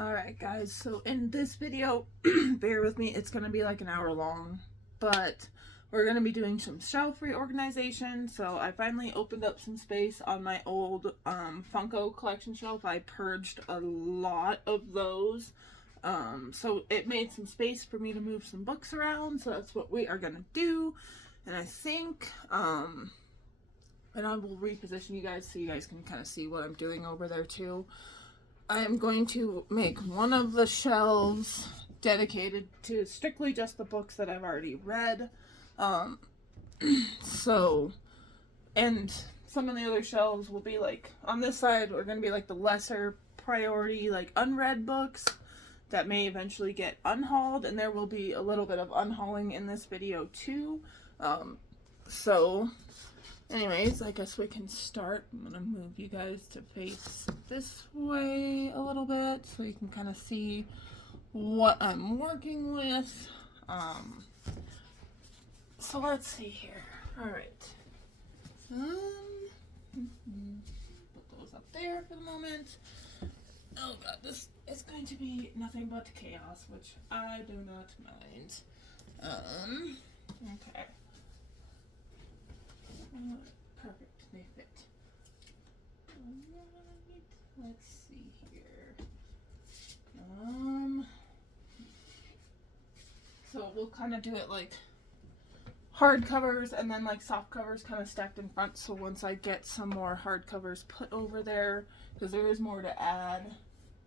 Alright guys, so in this video, bear with me, it's going to be like an hour long, but we're going to be doing some shelf reorganization. So I finally opened up some space on my old Funko collection shelf. I purged a lot of those, so it made some space for me to move some books around, so that's what we are going to do. And I think, and I will reposition you guys so you guys can kind of see what I'm doing over there too. I am going to make one of the shelves dedicated to strictly just the books that I've already read. So, and some of the other shelves will be like, on this side, we're going to be like the lesser priority, like unread books that may eventually get unhauled, and there will be a little bit of unhauling in this video too. So anyways, I guess we can start. I'm going to move you guys to face this way a little bit so you can kind of see what I'm working with. So let's see here. Alright. Put those up there for the moment. Oh god, this is going to be nothing but chaos, which I do not mind. Okay. Perfect, they fit. Alright, let's see here. So we'll kind of do it like hard covers and then like soft covers kind of stacked in front. So once I get some more hard covers put over there, because there is more to add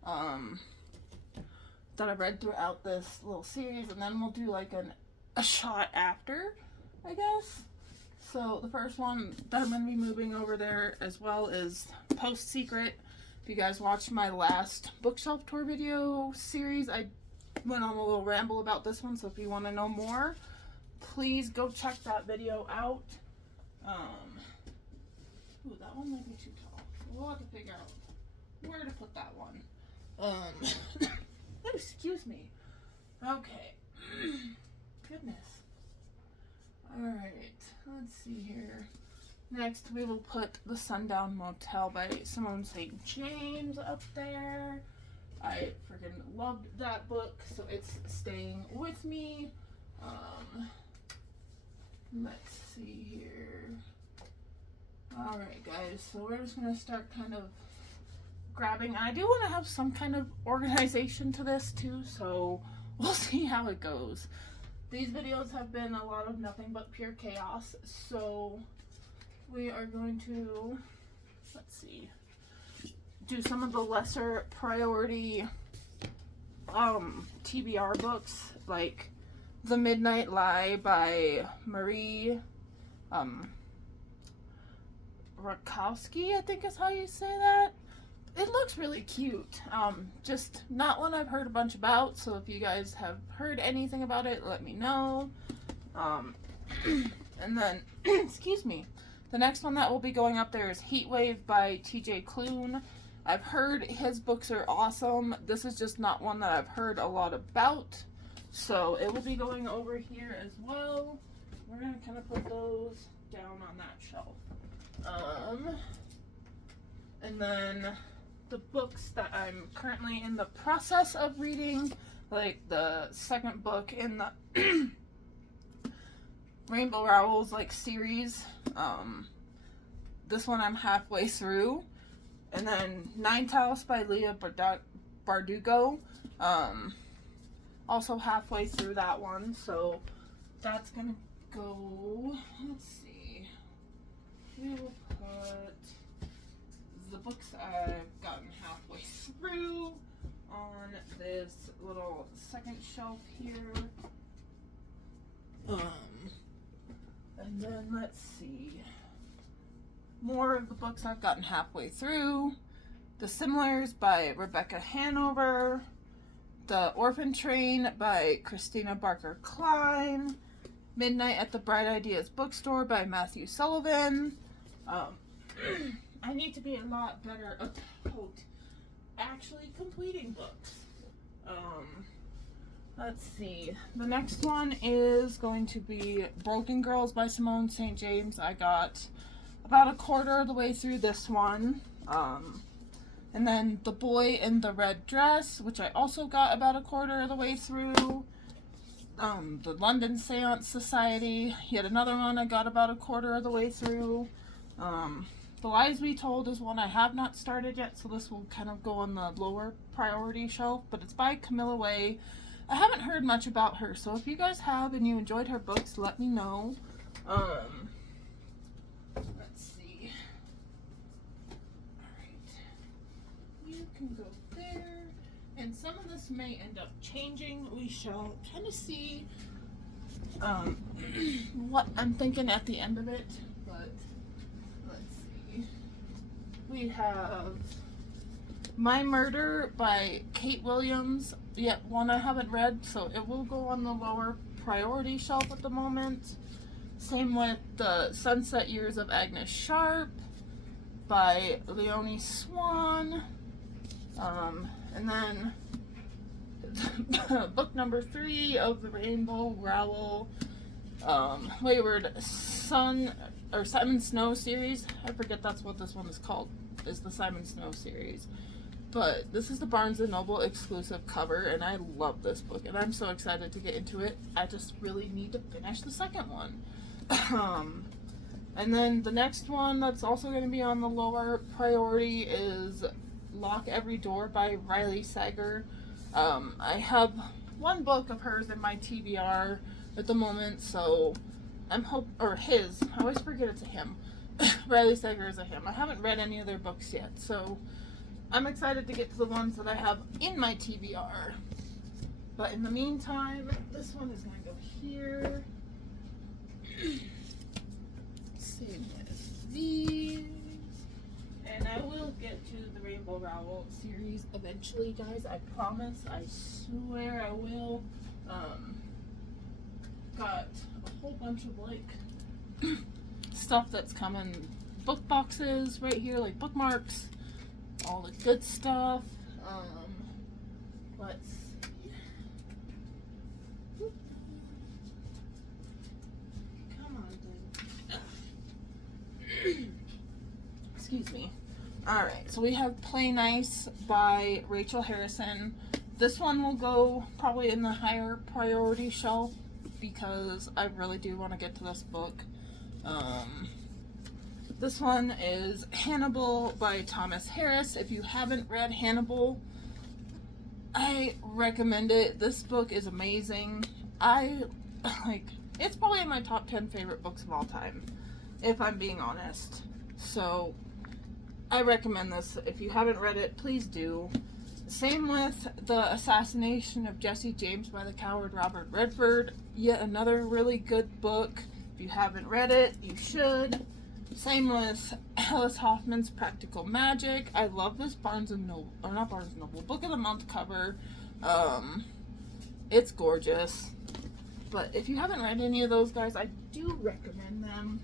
that I've read throughout this little series, and then we'll do like a shot after, I guess. So the first one that I'm going to be moving over there as well is Post Secret. If you guys watched my last bookshelf tour video series, I went on a little ramble about this one. So if you want to know more, please go check that video out. Ooh, that one might be too tall. So we'll have to figure out where to put that one. Oh, excuse me. Okay. Goodness. Alright, let's see here. Next, we will put The Sundown Motel by Simone St. James up there. I freaking loved that book, so it's staying with me. Let's see here. Alright guys, so we're just going to start kind of grabbing. I do want to have some kind of organization to this too, so we'll see how it goes. These videos have been a lot of nothing but pure chaos, so we are going to, let's see, do some of the lesser priority TBR books, like The Midnight Lie by Marie Rakowski, I think is how you say that. It looks really cute. Just not one I've heard a bunch about, so if you guys have heard anything about it, let me know. And then, excuse me, the next one that will be going up there is Heatwave by TJ Klune. I've heard his books are awesome. This is just not one that I've heard a lot about, so it will be going over here as well. We're going to kind of put those down on that shelf. And then the books that I'm currently in the process of reading, like the second book in the Rainbow Rowell's like series. This one I'm halfway through, and then Ninth House by Leah Bardugo, also halfway through that one. So that's gonna go. Let's see. We will put the books I've gotten halfway through on this little second shelf here. And then let's see. More of the books I've gotten halfway through. The Similars by Rebecca Hanover. The Orphan Train by Christina Barker Klein. Midnight at the Bright Ideas Bookstore by Matthew Sullivan. I need to be a lot better about actually completing books. Let's see. The next one is going to be Broken Girls by Simone St. James. I got about a quarter of the way through this one. And then The Boy in the Red Dress, which I also got about a quarter of the way through. The London Seance Society, yet another one I got about a quarter of the way through. The Lies We Told is one I have not started yet, so this will kind of go on the lower priority shelf, but it's by Camilla Way. I haven't heard much about her, so if you guys have and you enjoyed her books, let me know. Let's see. Alright. You can go there. And some of this may end up changing. We shall kind of see what I'm thinking at the end of it. But let's see. We have My Murder by Kate Williams. Yet one I haven't read, so it will go on the lower priority shelf at the moment. Same with The Sunset Years of Agnes Sharp by Leonie Swan. And then book number 3 of the Rainbow Rowell Wayward Son or Simon Snow series. I forget that's what this one is called, is the Simon Snow series. But this is the Barnes & Noble exclusive cover, and I love this book, and I'm so excited to get into it. I just really need to finish the second one. And then the next one that's also going to be on the lower priority is Lock Every Door by Riley Sager. I have one book of hers in my TBR at the moment, so or his, I always forget it's a him. Riley Sager is a him. I haven't read any of their books yet, so I'm excited to get to the ones that I have in my TBR. But in the meantime, this one is going to go here. Same with these. And I will get to the Rainbow Rowell series eventually, guys. I promise. I swear I will. Got a whole bunch of like stuff that's coming. Book boxes right here, like bookmarks. All the good stuff. Let's see. Come on, then. Excuse me. Alright, so we have Play Nice by Rachel Harrison. This one will go probably in the higher priority shelf because I really do want to get to this book. This one is Hannibal by Thomas Harris. If you haven't read Hannibal, I recommend it. This book is amazing. It's probably in my top 10 favorite books of all time, if I'm being honest. So I recommend this. If you haven't read it, please do. Same with The Assassination of Jesse James by the coward Robert Redford. Yet another really good book. If you haven't read it, you should. Same with Alice Hoffman's Practical Magic. I love this Barnes & Noble, or not Barnes & Noble, Book of the Month cover. It's gorgeous. But if you haven't read any of those, guys, I do recommend them.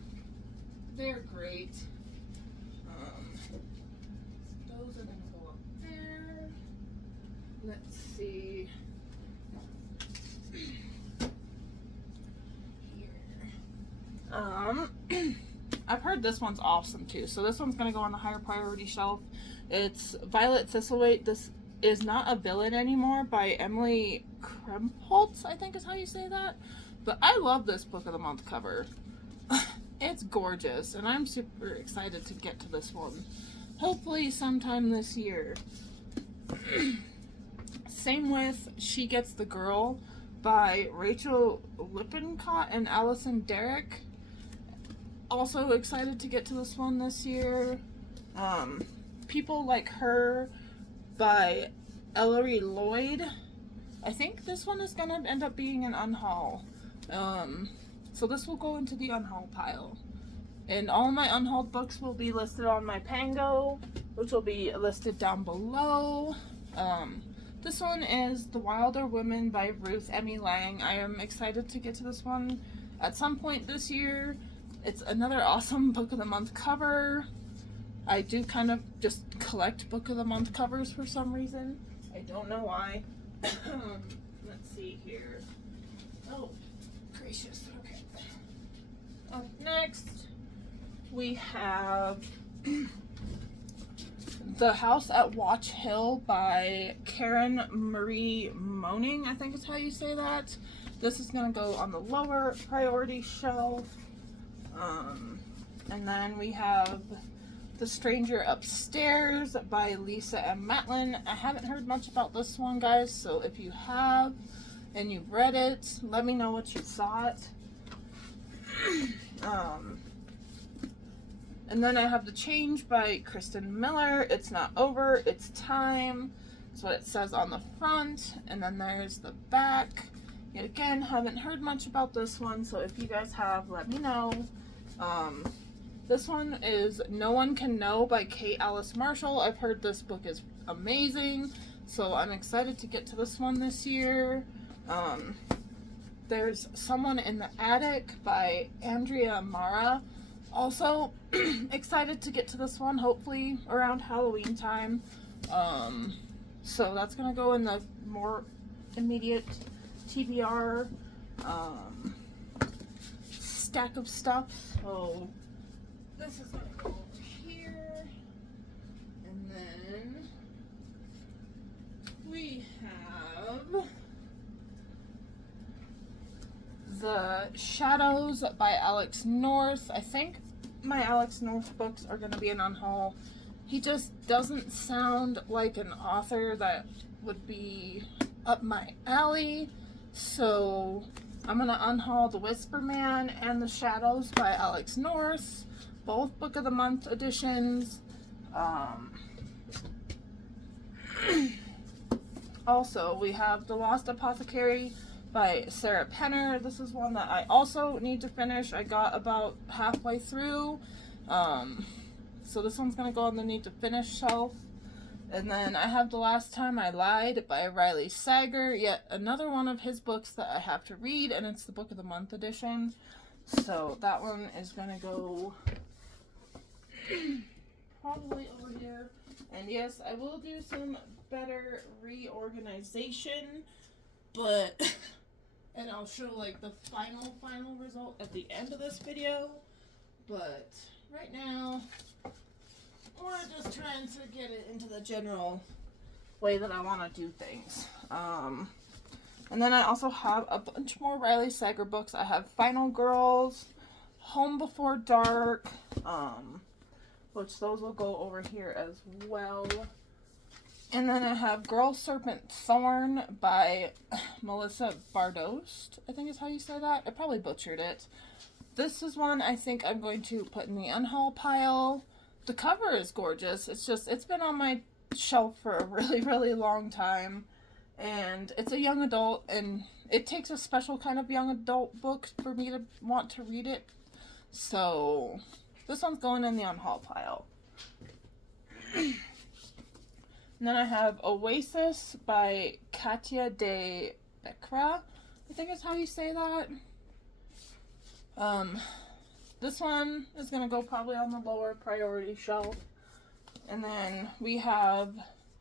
They're great. Those are going to go up there. Let's see. Here. I've heard this one's awesome too, so this one's going to go on the higher priority shelf. It's Violet Thistlethwaite. This is Not a Villain Anymore by Emily Krempholtz, I think is how you say that. But I love this Book of the Month cover. It's gorgeous, and I'm super excited to get to this one. Hopefully sometime this year. Same with She Gets the Girl by Rachel Lippincott and Allison Derrick. Also excited to get to this one this year. People Like Her by Ellery Lloyd. I think this one is going to end up being an unhaul. So this will go into the unhaul pile. And all my unhauled books will be listed on my Pango, which will be listed down below. This one is The Wilder Women by Ruth Emmy Lang. I am excited to get to this one at some point this year. It's another awesome Book of the Month cover. I do kind of just collect Book of the Month covers for some reason. I don't know why. Let's see here. Oh, gracious. Okay. Up next, we have The House at Watch Hill by Karen Marie Moaning, I think is how you say that. This is going to go on the lower priority shelf. And then we have The Stranger Upstairs by Lisa M. Matlin. I haven't heard much about this one, guys, so if you have and you've read it, let me know what you thought. And then I have The Change by Kristen Miller. It's not over, it's time. That's what it says on the front. And then there's the back. Yet again, haven't heard much about this one, so if you guys have, let me know. This one is No One Can Know by Kate Alice Marshall. I've heard this book is amazing, so I'm excited to get to this one this year. There's Someone in the Attic by Andrea Mara. Also excited to get to this one, hopefully around Halloween time. So that's going to go in the more immediate TBR stack of stuff. So this is going to go over here. And then we have The Shadows by Alex North. I think my Alex North books are going to be an unhaul. He just doesn't sound like an author that would be up my alley. So I'm going to unhaul The Whisper Man and The Shadows by Alex North. Both Book of the Month editions. Also, we have The Lost Apothecary by Sarah Penner. This is one that I also need to finish. I got about halfway through. So this one's going to go on the need to finish shelf. And then I have The Last Time I Lied by Riley Sager. Yet another one of his books that I have to read, and it's the Book of the Month edition. So that one is going to go probably over here. And yes, I will do some better reorganization, but and I'll show like the final result at the end of this video. But right now, we're just trying to get it into the general way that I want to do things. And then I also have a bunch more Riley Sager books. I have Final Girls, Home Before Dark, which those will go over here as well. And then I have Girl Serpent Thorn by Melissa Bardost, I think is how you say that. I probably butchered it. This is one I think I'm going to put in the unhaul pile. The cover is gorgeous. It's been on my shelf for a really, really long time. And it's a young adult, and it takes a special kind of young adult book for me to want to read it. So this one's going in the unhaul pile. And then I have Oasis by Katya de Bekra. I think is how you say that. This one is going to go probably on the lower priority shelf. And then we have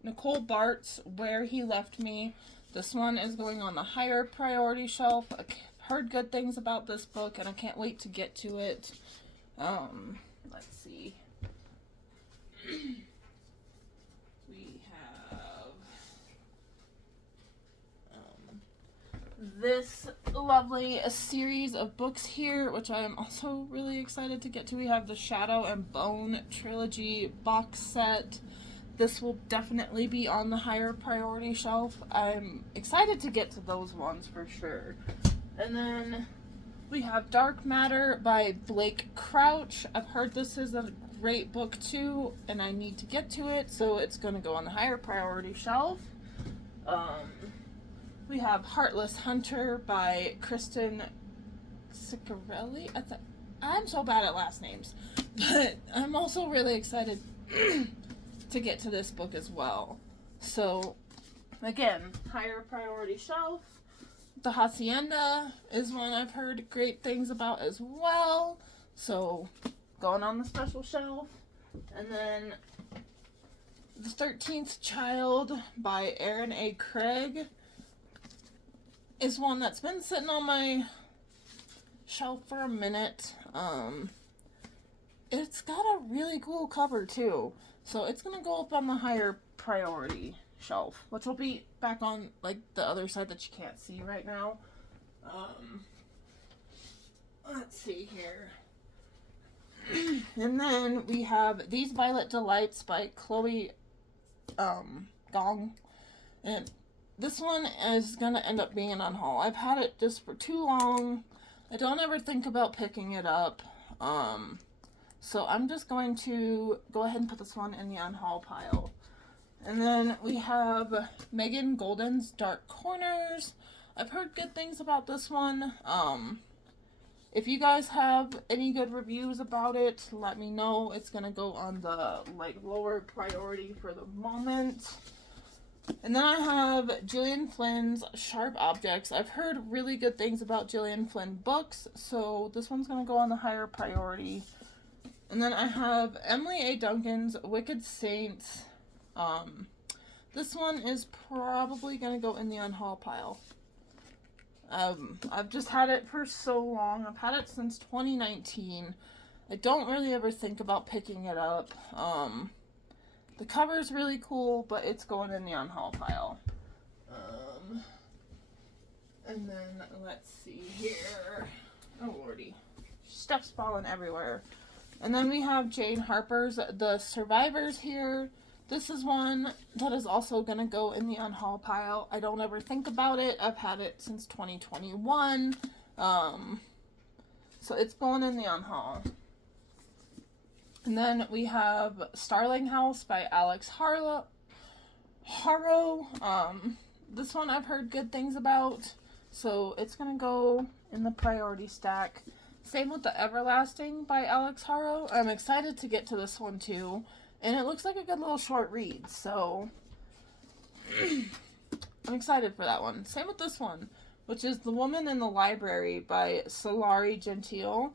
Nicole Bart's Where He Left Me. This one is going on the higher priority shelf. I've heard good things about this book, and I can't wait to get to it. Let's see. We have this lovely series of books here, which I am also really excited to get to. We have the Shadow and Bone trilogy box set. This will definitely be on the higher priority shelf. I'm excited to get to those ones for sure. And then we have Dark Matter by Blake Crouch. I've heard this is a great book too, and I need to get to it, so it's going to go on the higher priority shelf. We have Heartless Hunter by Kristen Ciccarelli. I'm so bad at last names, but I'm also really excited to get to this book as well. So again, higher priority shelf. The Hacienda is one I've heard great things about as well, so going on the special shelf. And then The 13th Child by Aaron A. Craig is one that's been sitting on my shelf for a minute. It's got a really cool cover too. So it's going to go up on the higher priority shelf, which will be back on like the other side that you can't see right now. Let's see here. And then we have These Violet Delights by Chloe Gong. And this one is going to end up being an unhaul. I've had it just for too long. I don't ever think about picking it up. So I'm just going to go ahead and put this one in the unhaul pile. And then we have Megan Golden's Dark Corners. I've heard good things about this one. If you guys have any good reviews about it, let me know. It's going to go on the like lower priority for the moment. And then I have Gillian Flynn's Sharp Objects. I've heard really good things about Gillian Flynn books, so this one's going to go on the higher priority. And then I have Emily A. Duncan's Wicked Saints. This one is probably going to go in the unhaul pile. I've just had it for so long. I've had it since 2019. I don't really ever think about picking it up. The cover's really cool, but it's going in the unhaul pile. And then, let's see here. Oh, lordy. Stuff's falling everywhere. And then we have Jane Harper's The Survivors here. This is one that is also going to go in the unhaul pile. I don't ever think about it. I've had it since 2021. So it's going in the unhaul. And then we have Starling House by Alex Harrow. This one I've heard good things about, so it's going to go in the priority stack. Same with The Everlasting by Alex Harrow. I'm excited to get to this one too, and it looks like a good little short read, so I'm excited for that one. Same with this one, which is The Woman in the Library by Solari Gentile.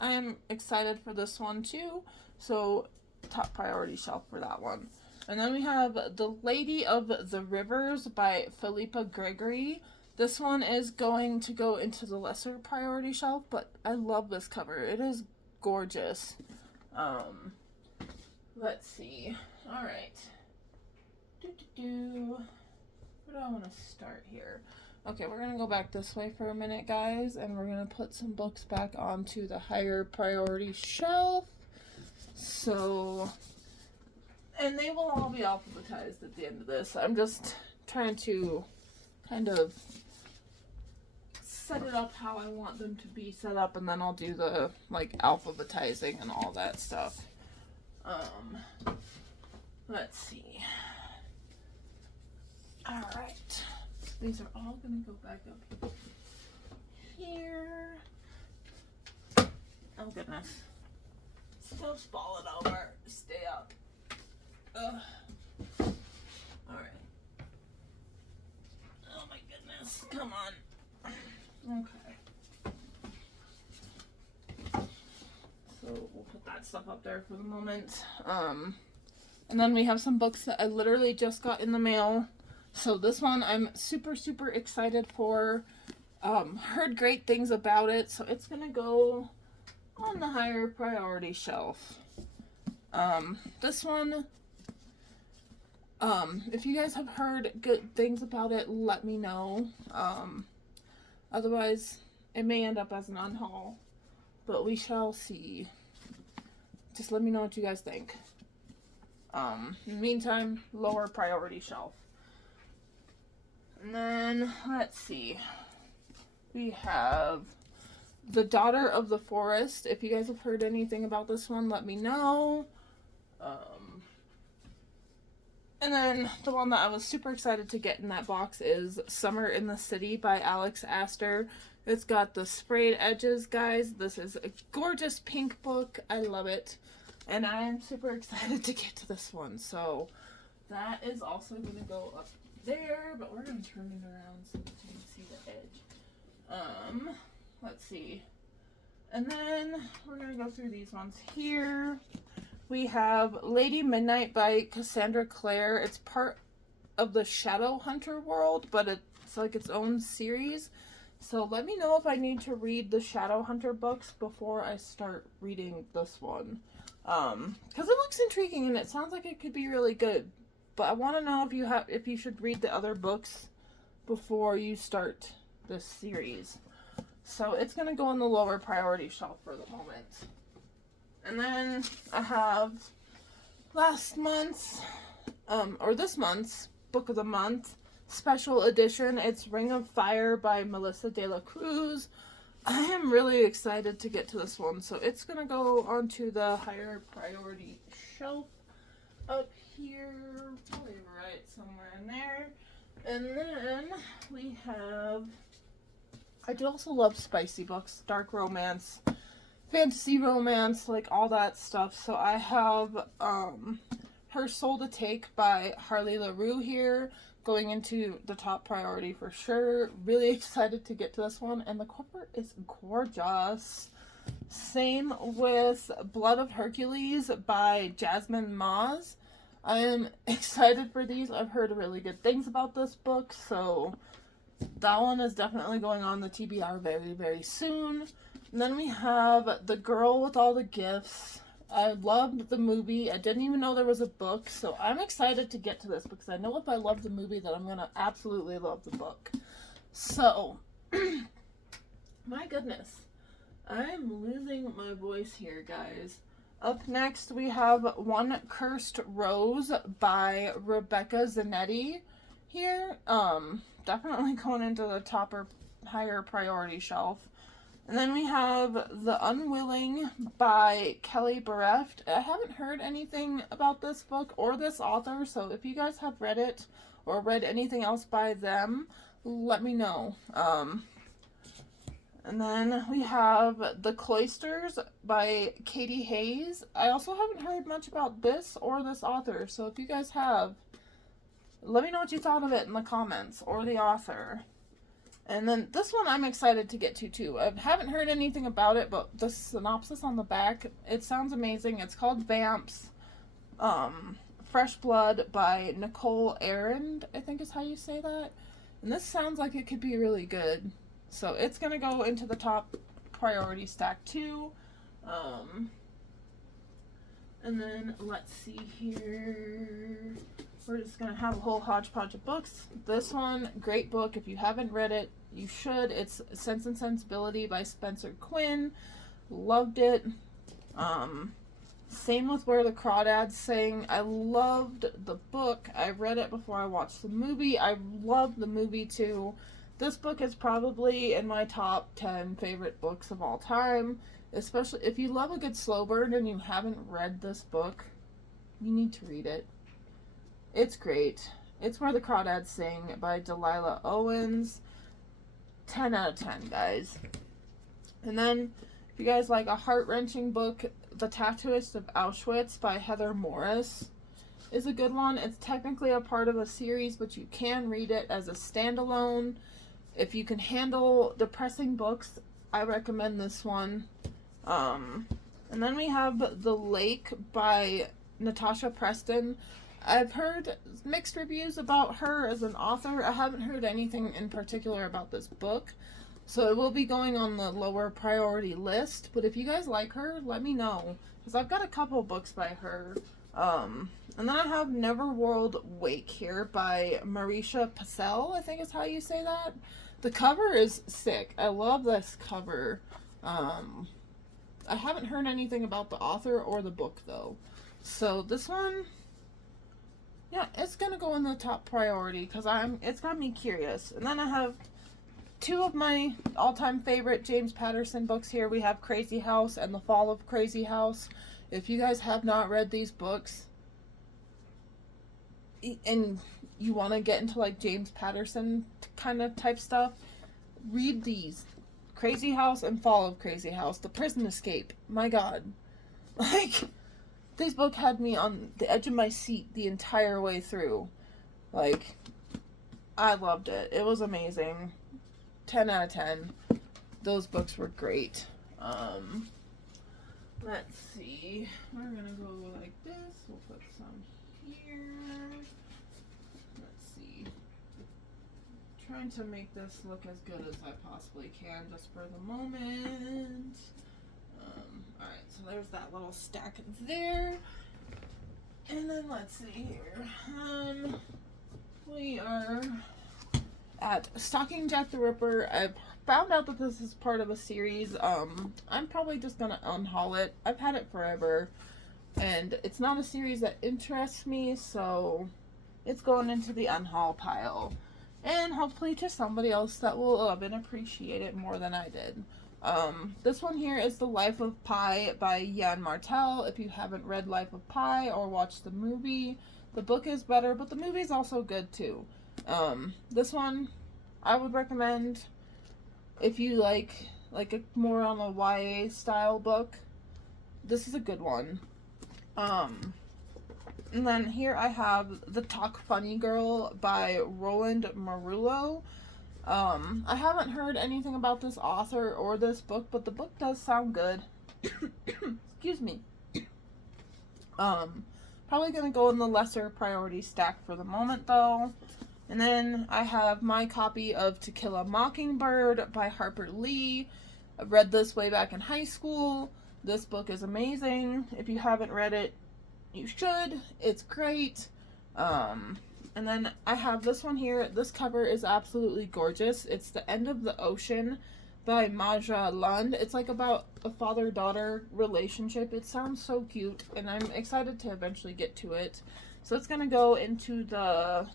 I am excited for this one too, so top priority shelf for that one. And then we have The Lady of the Rivers by Philippa Gregory. This one is going to go into the lesser priority shelf, but I love this cover. It is gorgeous. Let's see. Alright. Where do I want to start here? Okay, we're going to go back this way for a minute, guys, and we're going to put some books back onto the higher priority shelf. So, and they will all be alphabetized at the end of this. I'm just trying to kind of set it up how I want them to be set up, and then I'll do the, like, alphabetizing and all that stuff. Let's see. Alright. These are all going to go back up here. Oh, goodness. Stuff's falling over. Stay up. Ugh. Alright. Oh, my goodness. Come on. Okay. So we'll put that stuff up there for the moment. And then we have some books that I literally just got in the mail. So this one I'm super, super excited for. Heard great things about it, so it's gonna go on the higher priority shelf. This one, if you guys have heard good things about it, let me know. Otherwise, it may end up as an unhaul, but we shall see. Just let me know what you guys think. In the meantime, lower priority shelf. And then, let's see. We have The Daughter of the Forest. If you guys have heard anything about this one, let me know. And then the one that I was super excited to get in that box is Summer in the City by Alex Astor. It's got the sprayed edges, guys. This is a gorgeous pink book. I love it. And I am super excited to get to this one. So that is also going to go up there, but we're going to turn it around so that you can see the edge. Let's see. And then we're going to go through these ones here. We have Lady Midnight by Cassandra Clare. It's part of the Shadowhunter world, but it's like its own series. So let me know if I need to read the Shadowhunter books before I start reading this one. Because it looks intriguing and it sounds like it could be really good. But I want to know if you should read the other books before you start this series. So it's going to go on the lower priority shelf for the moment. And then I have last month's, or this month's book of the month, special edition. It's Ring of Fire by Melissa de la Cruz. I am really excited to get to this one. So it's going to go onto the higher priority shelf up here, probably right somewhere in there. And then we have, I do also love spicy books, dark romance, fantasy romance, like all that stuff. So I have Her Soul to Take by Harley LaRue here, going into the top priority for sure. Really excited to get to this one, and the cover is gorgeous. Same with Blood of Hercules by Jasmine Moz. I am excited for these. I've heard really good things about this book, so that one is definitely going on the TBR very, very soon. And then we have The Girl with All the Gifts. I loved the movie. I didn't even know there was a book, so I'm excited to get to this because I know if I love the movie that I'm going to absolutely love the book. So, my goodness. I'm losing my voice here, guys. Up next, we have One Cursed Rose by Rebecca Zanetti here. Definitely going into the top or higher priority shelf. And then we have The Unwilling by Kelly Bereft. I haven't heard anything about this book or this author, so if you guys have read it or read anything else by them, let me know. And then we have The Cloisters by Katie Hayes. I also haven't heard much about this or this author, so if you guys have, let me know what you thought of it in the comments, or the author. And then this one I'm excited to get to too. I haven't heard anything about it, but the synopsis on the back, it sounds amazing. It's called Vamps. Fresh Blood by Nicole Arend, I think is how you say that. And this sounds like it could be really good. So it's going to go into the top priority stack too. And then let's see here. We're just going to have a whole hodgepodge of books. This one, great book. If you haven't read it, you should. It's Sense and Sensibility by Spencer Quinn. Loved it. Same with Where the Crawdads Sing. I loved the book. I read it before I watched the movie. I loved the movie too. This book is probably in my top 10 favorite books of all time. Especially if you love a good slow burn and you haven't read this book, you need to read it. It's great. It's Where the Crawdads Sing by Delilah Owens. 10 out of 10, guys. And then, if you guys like a heart-wrenching book, The Tattooist of Auschwitz by Heather Morris is a good one. It's technically a part of a series, but you can read it as a standalone. If you can handle depressing books, I recommend this one. And then we have The Lake by Natasha Preston. I've heard mixed reviews about her as an author. I haven't heard anything in particular about this book, so it will be going on the lower priority list. But if you guys like her, let me know, because I've got a couple books by her. And then I have Neverworld Wake here by Marisha Pacel, I think is how you say that. The cover is sick. I love this cover. I haven't heard anything about the author or the book though. So this one, yeah, it's gonna go in the top priority because it's got me curious. And then I have two of my all-time favorite James Patterson books here. We have Crazy House and The Fall of Crazy House. If you guys have not read these books and you want to get into like James Patterson kind of type stuff, read these. Crazy House and Fall of Crazy House. The Prison Escape. My God. Like, this book had me on the edge of my seat the entire way through. Like, I loved it. It was amazing. 10 out of 10. Those books were great. Let's see. We're gonna go like this. We'll put some here. Let's see. Trying to make this look as good as I possibly can just for the moment. Alright, So there's that little stack there. And then let's see here. We are at Stalking Jack the Ripper. I've found out that this is part of a series. I'm probably just gonna unhaul it. I've had it forever, and it's not a series that interests me, so it's going into the unhaul pile. And hopefully to somebody else that will love and appreciate it more than I did. This one here is The Life of Pi by Jan Martel. If you haven't read Life of Pi or watched the movie, the book is better, but the movie is also good too. This one I would recommend if you like a more on a YA style book. This is a good one. And then here I have The Talk Funny Girl by Roland Marullo. I haven't heard anything about this author or this book, but the book does sound good. Excuse me. Probably gonna go in the lesser priority stack for the moment though. And then I have my copy of To Kill a Mockingbird by Harper Lee. I read this way back in high school. This book is amazing. If you haven't read it, you should. It's great. And then I have this one here. This cover is absolutely gorgeous. It's The End of the Ocean by Maja Lund. It's like about a father-daughter relationship. It sounds so cute, and I'm excited to eventually get to it. So it's gonna go into the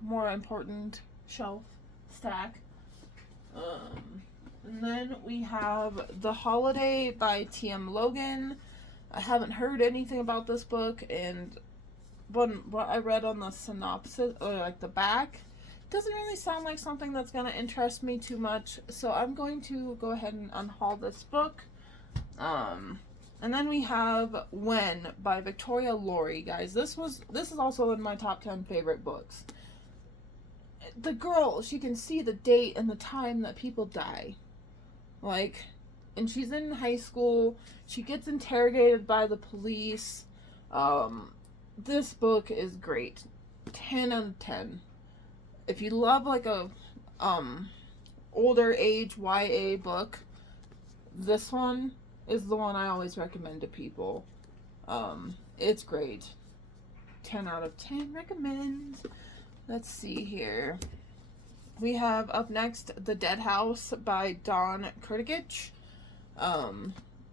more important shelf stack. And then we have The Holiday by T.M. Logan. I haven't heard anything about this book, and what I read on the synopsis, or the back, doesn't really sound like something that's going to interest me too much, so I'm going to go ahead and unhaul this book. And then we have When by Victoria Laurie, guys. This is also in my top 10 favorite books. The girl, she can see the date and the time that people die. And she's in high school. She gets interrogated by the police. This book is great. 10 out of 10. If you love a older age YA book, this one is the one I always recommend to people. It's great. 10 out of 10 recommend. Let's see here. We have up next The Dead House by Dawn Kurtagich.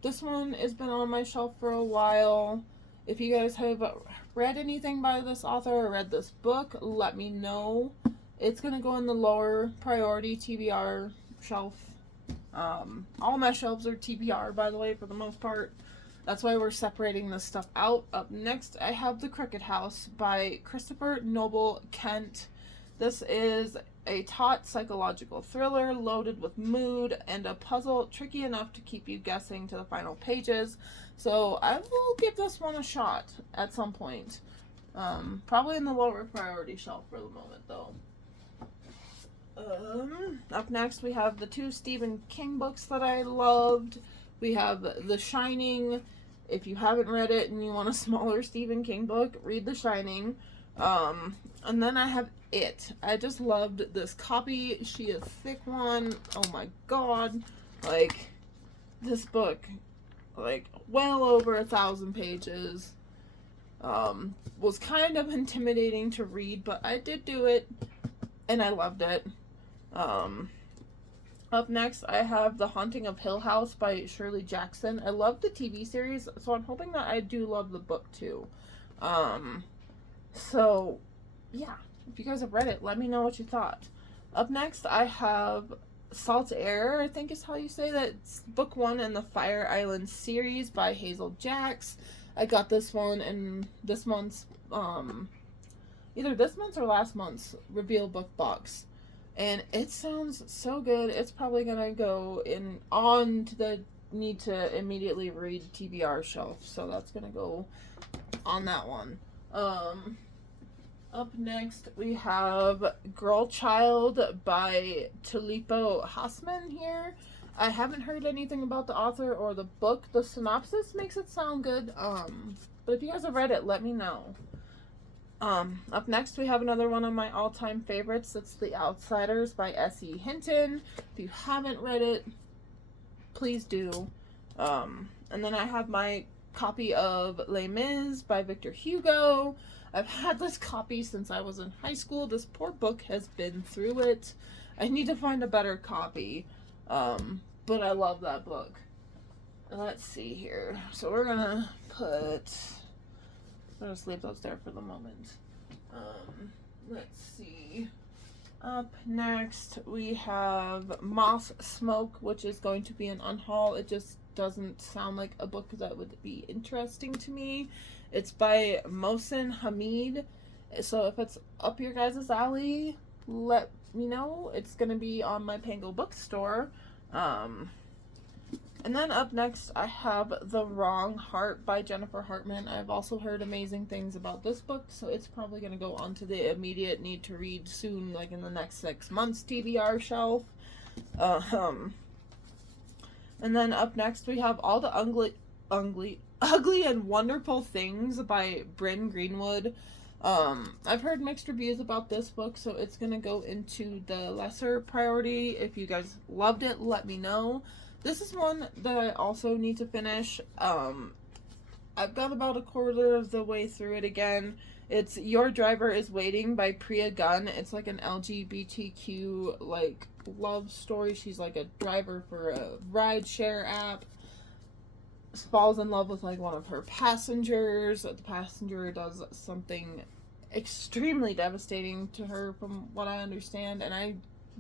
This one has been on my shelf for a while. If you guys have read anything by this author or read this book, let me know. It's going to go in the lower priority TBR shelf. All my shelves are TBR, by the way, for the most part. That's why we're separating this stuff out. Up next, I have The Cricket House by Christopher Noble Kent. This is a taut psychological thriller loaded with mood and a puzzle tricky enough to keep you guessing to the final pages. So I will give this one a shot at some point. Probably in the lower priority shelf for the moment, though. Up next, we have the 2 Stephen King books that I loved. We have The Shining. If you haven't read it and you want a smaller Stephen King book, read The Shining. And then I have It. I just loved this copy. She is a thick one. Oh my god. This book, well over 1,000 pages. Was kind of intimidating to read, but I did do it, and I loved it. Up next, I have The Haunting of Hill House by Shirley Jackson. I love the TV series, so I'm hoping that I do love the book too. So, yeah, if you guys have read it, let me know what you thought. Up next, I have Salt Air, I think is how you say that. It's book 1 in the Fire Island series by Hazel Jacks. I got this one in this month's, either this month's or last month's Reveal book box. And it sounds so good. It's probably going to go on to the need to immediately read TBR shelf. So that's going to go on that one. Up next, we have Girl Child by Tulipo Hassman here. I haven't heard anything about the author or the book. The synopsis makes it sound good. But if you guys have read it, let me know. Up next, we have another one of my all-time favorites. It's The Outsiders by S.E. Hinton. If you haven't read it, please do. And then I have my copy of Les Mis by Victor Hugo. I've had this copy since I was in high school. This poor book has been through it. I need to find a better copy. But I love that book. Let's see here. So we're gonna I'll just leave those there for the moment. Let's see. Up next, we have Moss Smoke, which is going to be an unhaul. It just doesn't sound like a book that would be interesting to me. It's by Mohsin Hamid. So if it's up your guys' alley, let me know. It's going to be on my Pango bookstore. And then up next, I have The Wrong Heart by Jennifer Hartman. I've also heard amazing things about this book, so it's probably going to go onto the immediate need to read soon, like in the next 6 months TBR shelf. And then up next, we have All the Ugly and Wonderful Things by Bryn Greenwood. I've heard mixed reviews about this book, so it's going to go into the lesser priority. If you guys loved it, let me know. This is one that I also need to finish. I've got about a quarter of the way through it again. It's Your Driver is Waiting by Priya Gunn. It's like an LGBTQ like love story. She's like a driver for a rideshare app. Falls in love with like one of her passengers. The passenger does something extremely devastating to her from what I understand, and I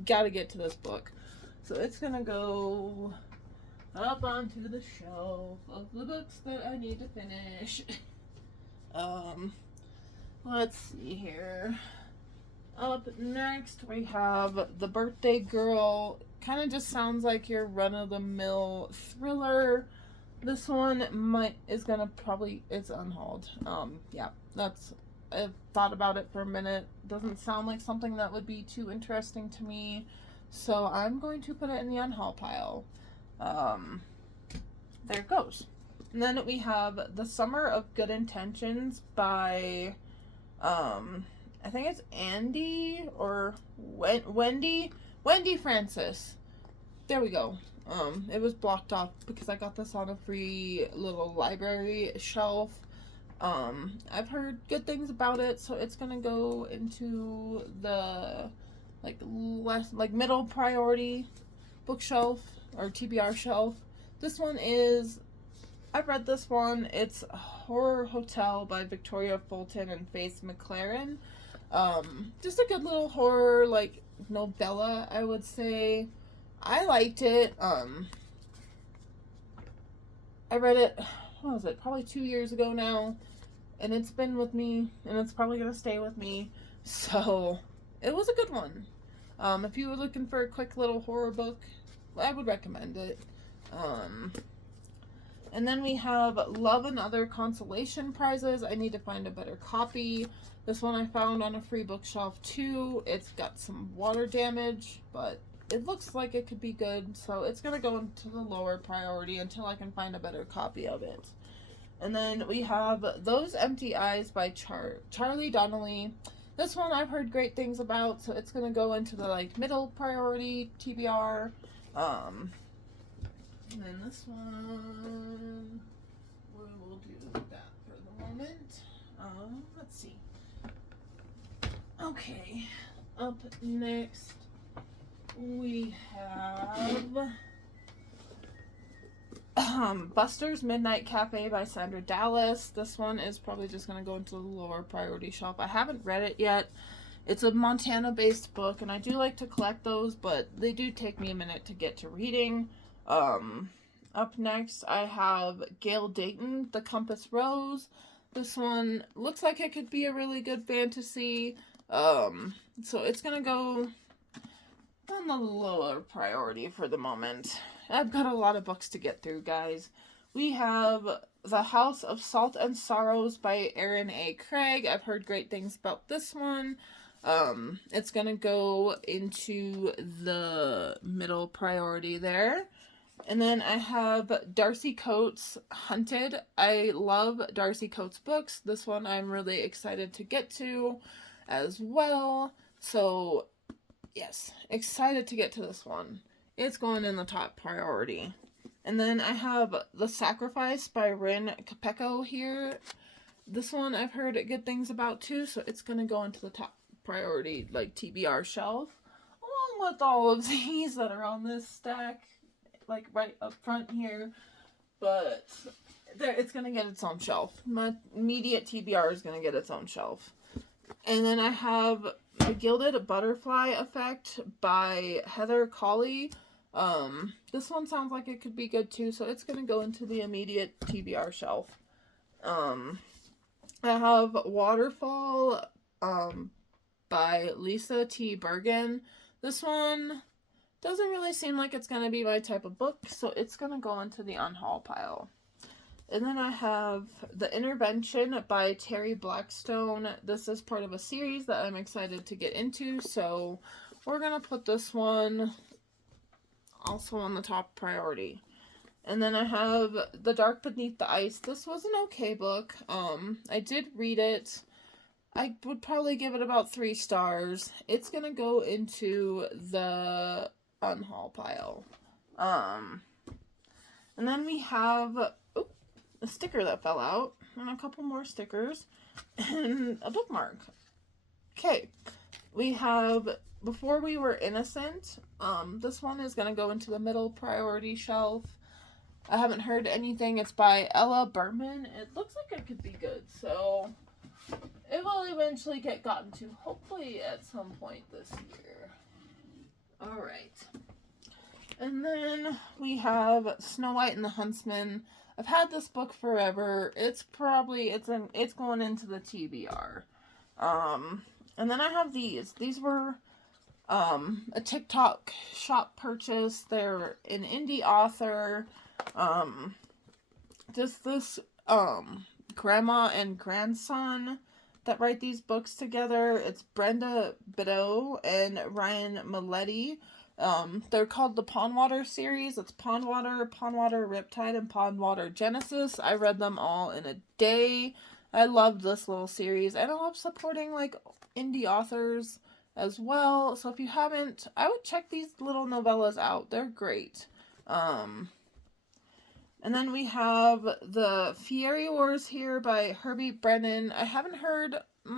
gotta get to this book. So it's gonna go up onto the shelf of the books that I need to finish. Let's see here. Up next, we have The Birthday Girl. Kind of just sounds like your run-of-the-mill thriller. This one it's unhauled. Yeah, I've thought about it for a minute. Doesn't sound like something that would be too interesting to me. So I'm going to put it in the unhaul pile. There it goes. And then we have The Summer of Good Intentions by, I think it's Andy or Wendy Francis. There we go. It was blocked off because I got this on a free little library shelf. I've heard good things about it, so it's gonna go into the middle priority bookshelf or TBR shelf. This one I've read this one. It's Horror Hotel by Victoria Fulton and Faith McLaren. Just a good little horror like novella, I would say. I liked it. I read it, what was it, probably 2 years ago now, and it's been with me, and it's probably gonna stay with me. So it was a good one. If you were looking for a quick little horror book, I would recommend it. And then we have Love and Other Consolation Prizes. I need to find a better copy. This one I found on a free bookshelf too. It's got some water damage, but it looks like it could be good. So it's going to go into the lower priority until I can find a better copy of it. And then we have Those Empty Eyes by Charlie Donnelly. This one I've heard great things about, so it's going to go into the middle priority TBR. And then this one, we will do that for the moment. Let's see. Okay, up next we have Buster's Midnight Cafe by Sandra Dallas. This one is probably just going to go into the lower priority shelf. I haven't read it yet. It's a Montana-based book, and I do like to collect those, but they do take me a minute to get to reading. Up next, I have Gail Dayton, The Compass Rose. This one looks like it could be a really good fantasy. So it's gonna go on the lower priority for the moment. I've got a lot of books to get through, guys. We have The House of Salt and Sorrows by Erin A. Craig. I've heard great things about this one. It's gonna go into the middle priority there. And then I have Darcy Coates' Hunted. I love Darcy Coates' books. This one I'm really excited to get to as well. So, yes, excited to get to this one. It's going in the top priority. And then I have The Sacrifice by Rin Capecco here. This one I've heard good things about too, so it's going to go into the top priority, like, TBR shelf. Along with all of these that are on this stack, like, right up front here. But it's going to get its own shelf. My immediate TBR is going to get its own shelf. And then I have The Gilded Butterfly Effect by Heather Colley. This one sounds like it could be good too, so it's going to go into the immediate TBR shelf. I have Waterfall by Lisa T. Bergen. This one doesn't really seem like it's going to be my type of book, so it's going to go into the unhaul pile. And then I have The Intervention by Terry Blackstone. This is part of a series that I'm excited to get into, so we're going to put this one also on the top priority. And then I have The Dark Beneath the Ice. This was an okay book. I did read it. I would probably give it about 3 stars. It's going to go into the unhaul pile. And then we have a sticker that fell out, and a couple more stickers, and a bookmark. Okay, we have Before We Were Innocent. This one is going to go into the middle priority shelf. I haven't heard anything. It's by Ella Berman. It looks like it could be good, so it will eventually get gotten to, hopefully at some point this year. Alright. And then we have Snow White and the Huntsman. I've had this book forever. It's going into the TBR. And then I have these. These were a TikTok shop purchase. They're an indie author. This grandma and grandson that write these books together. It's Brenda Bideau and Ryan Maletti. They're called the Pondwater series. It's Pondwater, Pondwater Riptide, and Pondwater Genesis. I read them all in a day. I love this little series, and I love supporting, like, indie authors as well. So if you haven't, I would check these little novellas out. They're great. And then we have The Fiery Wars here by Herbie Brennan. I haven't heard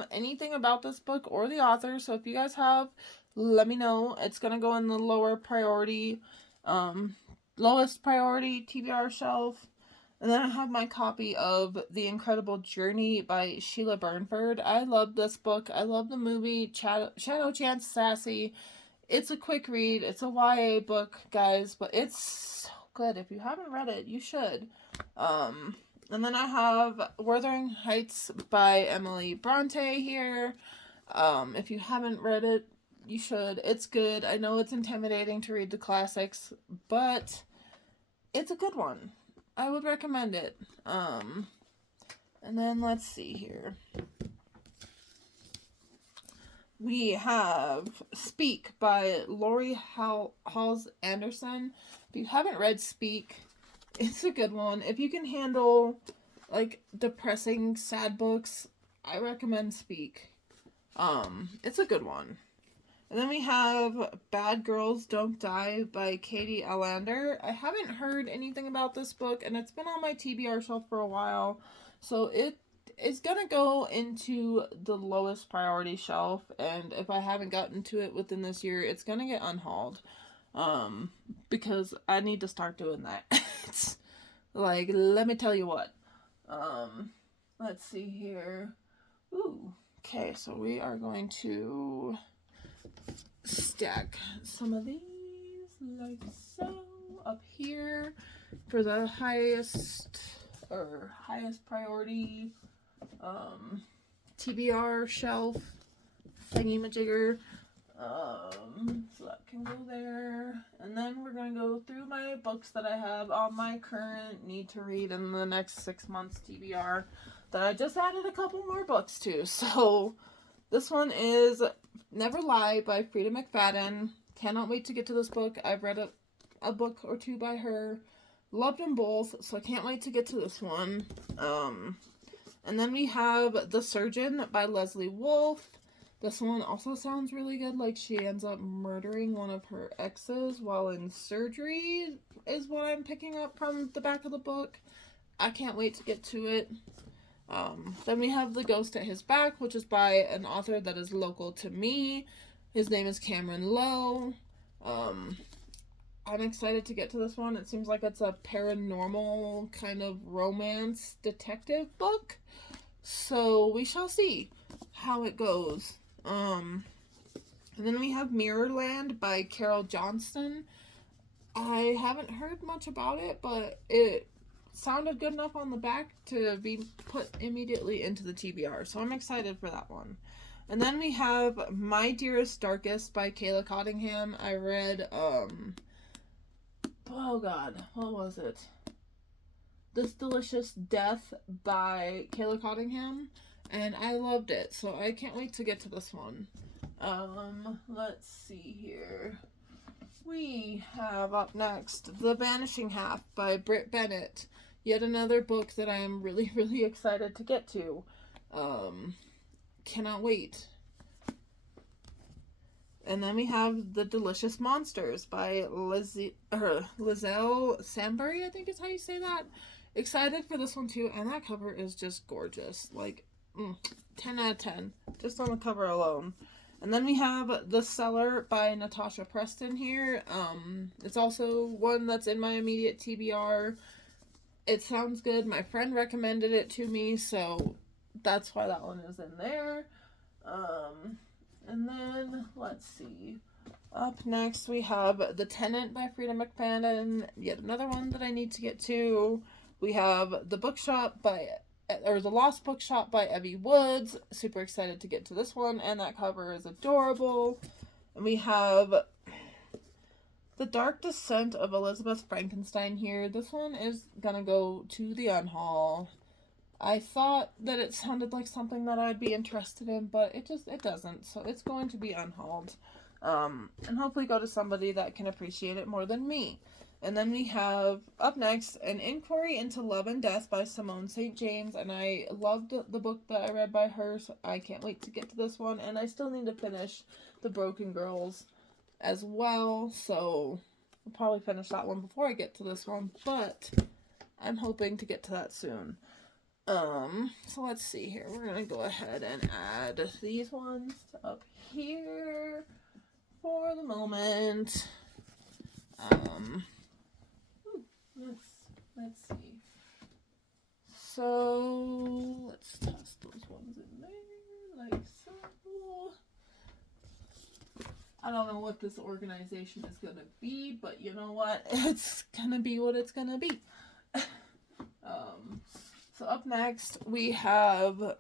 anything about this book or the author, so if you guys have, let me know. It's going to go in the lowest priority TBR shelf. And then I have my copy of The Incredible Journey by Sheila Burnford. I love this book. I love the movie Shadow Chance Sassy. It's a quick read. It's a YA book, guys, but it's so good. If you haven't read it, you should. And then I have Wuthering Heights by Emily Bronte here. If you haven't read it, you should. It's good. I know it's intimidating to read the classics, but it's a good one. I would recommend it. And then let's see here. We have Speak by Lori Halls Anderson. If you haven't read Speak, it's a good one. If you can handle, like, depressing, sad books, I recommend Speak. It's a good one. And then we have Bad Girls Don't Die by Katie Allander. I haven't heard anything about this book, and it's been on my TBR shelf for a while. So it is going to go into the lowest priority shelf, and if I haven't gotten to it within this year, it's going to get unhauled. Because I need to start doing that. It's like, let me tell you what. Let's see here. Ooh. Okay, so we are going to stack some of these like so up here for the highest priority TBR shelf thingy-majigger. So that can go there. And then we're going to go through my books that I have on my current need to read in the next 6 months TBR that I just added a couple more books to. So this one is Never Lie by Frida McFadden. Cannot wait to get to this book. I've read a book or two by her. Loved them both, so I can't wait to get to this one. And then we have The Surgeon by Leslie Wolfe. This one also sounds really good. Like, she ends up murdering one of her exes while in surgery, is what I'm picking up from the back of the book. I can't wait to get to it. Then we have The Ghost at His Back, which is by an author that is local to me. His name is Cameron Lowe. I'm excited to get to this one. It seems like it's a paranormal kind of romance detective book. So we shall see how it goes. And then we have Mirrorland by Carol Johnston. I haven't heard much about it, but it sounded good enough on the back to be put immediately into the TBR. So I'm excited for that one. And then we have My Dearest Darkest by Kayla Cottingham. I read, oh god, what was it? This Delicious Death by Kayla Cottingham, and I loved it, so I can't wait to get to this one. Let's see here. We have up next The Vanishing Half by Britt Bennett. Yet another book that I am really, really excited to get to. Cannot wait. And then we have The Delicious Monsters by Lizelle Sambury, I think is how you say that. Excited for this one too, and that cover is just gorgeous. Like, 10 out of 10, just on the cover alone. And then we have The Cellar by Natasha Preston here. It's also one that's in my immediate TBR. It sounds good. My friend recommended it to me, so that's why that one is in there. And then, let's see. Up next, we have The Tenant by Frida McFadden. Yet another one that I need to get to. We have The Lost Bookshop by Evie Woods. Super excited to get to this one, and that cover is adorable. And we have The Dark Descent of Elizabeth Frankenstein here. This one is gonna go to the unhaul. I thought that it sounded like something that I'd be interested in, but it doesn't. So it's going to be unhauled. And hopefully go to somebody that can appreciate it more than me. And then we have, up next, An Inquiry into Love and Death by Simone St. James. And I loved the book that I read by her, so I can't wait to get to this one. And I still need to finish The Broken Girls as well. So I'll probably finish that one before I get to this one. But I'm hoping to get to that soon. So let's see here. We're gonna go ahead and add these ones up here for the moment. Let's see. So let's toss those ones in there like so. I don't know what this organization is gonna be, but you know what? It's gonna be what it's gonna be. So up next, we have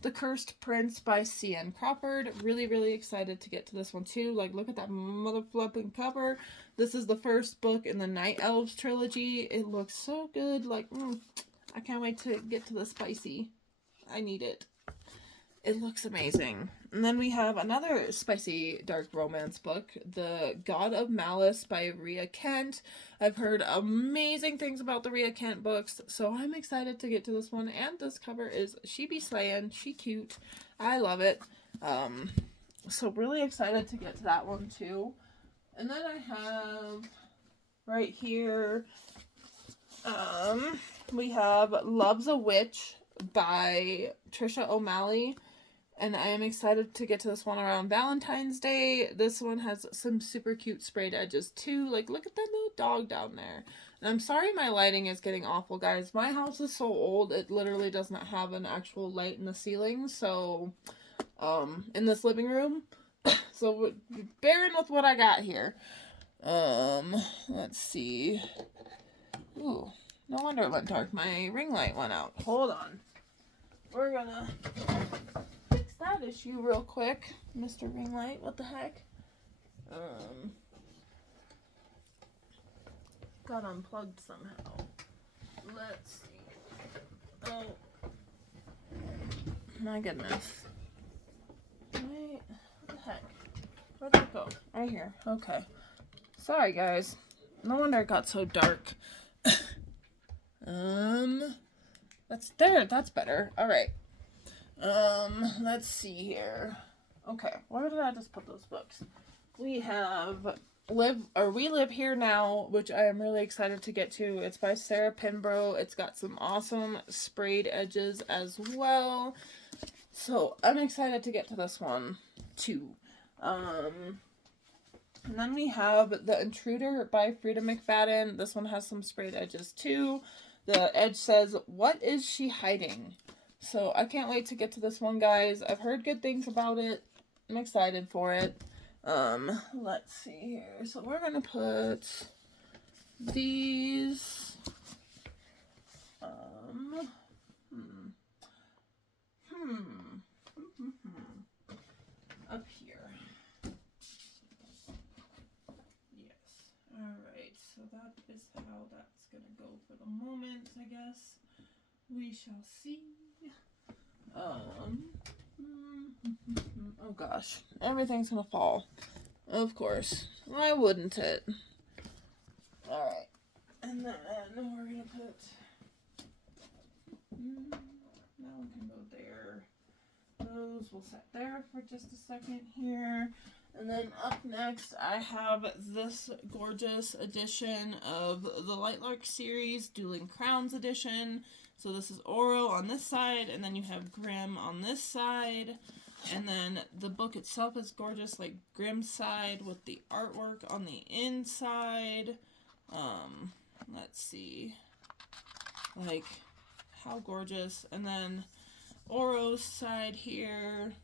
The Cursed Prince by C.N. Crawford. Really, really excited to get to this one too. Like, look at that mother flipping cover. This is the first book in the Night Elves trilogy. It looks so good. Like, I can't wait to get to the spicy. I need it. It looks amazing. And then we have another spicy dark romance book, The God of Malice by Rhea Kent. I've heard amazing things about the Rhea Kent books, so I'm excited to get to this one. And this cover is she be slayin', she cute. I love it. So really excited to get to that one too. And then I have right here, we have Love's a Witch by Trisha O'Malley. And I am excited to get to this one around Valentine's Day. This one has some super cute sprayed edges too. Like, look at that little dog down there. And I'm sorry my lighting is getting awful, guys. My house is so old, it literally does not have an actual light in the ceiling. So, in this living room. So, bearing with what I got here. Let's see. Ooh, no wonder it went dark. My ring light went out. Hold on. We're gonna fix that issue real quick, Mr. Ring Light. What the heck? Got unplugged somehow. Let's see. Oh. My goodness. Wait. What the heck? Where'd that go? Right here. Okay. Sorry, guys. No wonder it got so dark. That's there. That's better. All right. Let's see here. Okay, why did I just put those books? We have We Live Here Now, which I am really excited to get to. It's by Sarah Pinborough. It's got some awesome sprayed edges as well. So I'm excited to get to this one too. And then we have The Intruder by Frida McFadden. This one has some sprayed edges too. The edge says, "What is she hiding?" So I can't wait to get to this one, guys. I've heard good things about it. I'm excited for it. Let's see here. So we're gonna put these up here. Yes. Alright, so that is how that's gonna go for the moment, I guess. We shall see. Oh gosh, everything's gonna fall. Of course. Why wouldn't it? Alright. And then we're gonna put... now we can go there. Those will set there for just a second here. And then up next, I have this gorgeous edition of the Lightlark series, Dueling Crowns edition. So this is Oro on this side, and then you have Grimm on this side. And then the book itself is gorgeous, like Grimm's side with the artwork on the inside. Let's see. Like, how gorgeous. And then Oro's side here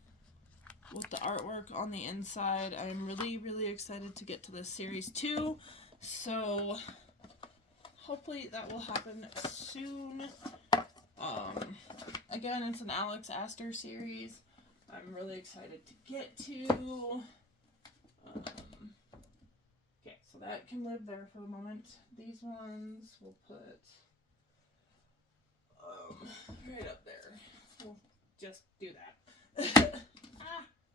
with the artwork on the inside. I'm really, really excited to get to this series too. So hopefully that will happen soon. Again, it's an Alex Astor series. I'm really excited to get to. Okay, so that can live there for the moment. These ones we'll put right up there. We'll just do that.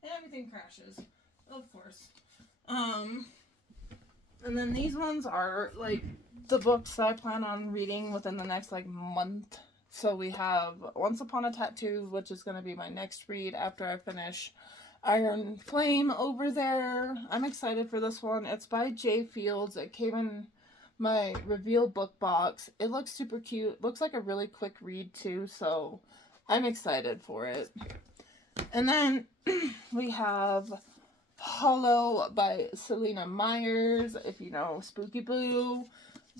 Everything crashes, of course. And then these ones are like the books I plan on reading within the next like month. So we have Once Upon a Tattoo, which is going to be my next read after I finish Iron Flame over there. I'm excited for this one. It's by J. Fields. It came in my reveal book box. It looks super cute. Looks like a really quick read too, so I'm excited for it. And then we have Hollow by Selena Myers, if you know Spooky Blue.